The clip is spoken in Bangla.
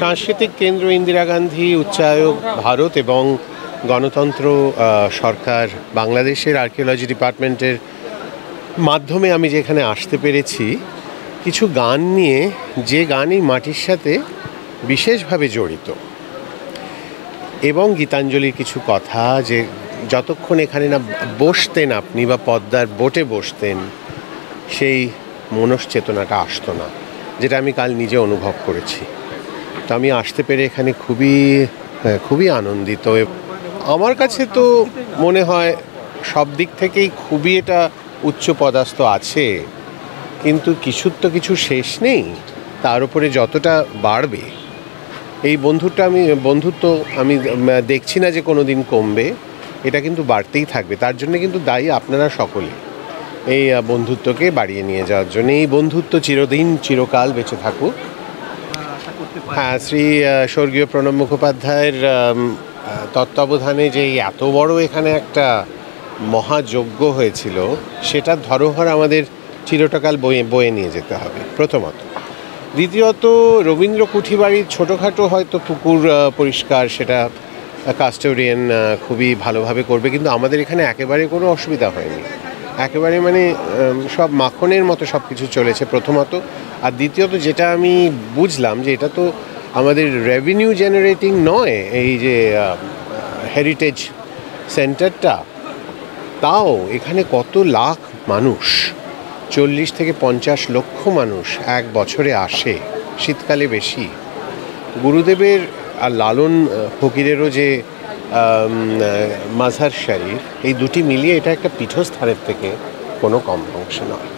সাংস্কৃতিক কেন্দ্র ইন্দিরা গান্ধী উচ্চায়োগ ভারত এবং গণতন্ত্র সরকার বাংলাদেশের আর্কিওলজি ডিপার্টমেন্টের মাধ্যমে আমি যেখানে আসতে পেরেছি কিছু গান নিয়ে, যে গান এই মাটির সাথে বিশেষভাবে জড়িত, এবং গীতাঞ্জলির কিছু কথা, যে যতক্ষণ এখানে না বসতেন আপনি বা পদ্মার বোটে বসতেন সেই মনশ্চেতনাটা আসতো না, যেটা আমি কাল নিজে অনুভব করেছি। তো আমি আসতে পেরে এখানে খুবই আনন্দিত। আমার কাছে তো মনে হয় সব দিক থেকেই খুবই এটা উচ্চ পদাস্ত আছে, কিন্তু কিছুর তো কিছু শেষ নেই। তার উপরে যতটা বাড়বে এই বন্ধুত্ব আমি দেখছি না যে কোনো দিন কমবে, এটা কিন্তু বাড়তেই থাকবে। তার জন্য কিন্তু দায়ী আপনারা সকলে, এই বন্ধুত্বকে বাড়িয়ে নিয়ে যাওয়ার জন্য। এই বন্ধুত্ব চিরকাল বেঁচে থাকুক। হ্যাঁ, শ্রী স্বর্গীয় প্রণব মুখোপাধ্যায়ের তত্ত্বাবধানে যে এত বড় এখানে একটা মহাযজ্ঞ হয়েছিল, সেটার ধরোহর আমাদের চিরকাল বয়ে নিয়ে যেতে হবে প্রথমত। দ্বিতীয়ত, রবীন্দ্র কুঠিবাড়ির ছোটোখাটো হয়তো পুকুর পরিষ্কার, সেটা কাস্টোডিয়ান খুবই ভালোভাবে করবে, কিন্তু আমাদের এখানে একেবারে কোনো অসুবিধা হয়নি। একেবারে সব মাখনের মতো সব কিছু চলেছে প্রথমত। আর দ্বিতীয়ত, যেটা আমি বুঝলাম যে এটা তো আমাদের রেভিনিউ জেনারেটিং নয়, এই যে হেরিটেজ সেন্টারটা, তাও এখানে কত লাখ মানুষ, 40 থেকে 50 লক্ষ মানুষ এক বছরে আসে, শীতকালে বেশি। গুরুদেবের আর লালন ফকিরেরও যে মাঝার শরীফ, এই দুটি মিলিয়ে এটা একটা পীঠস্থানের থেকে কোনো কম অংশ নয়।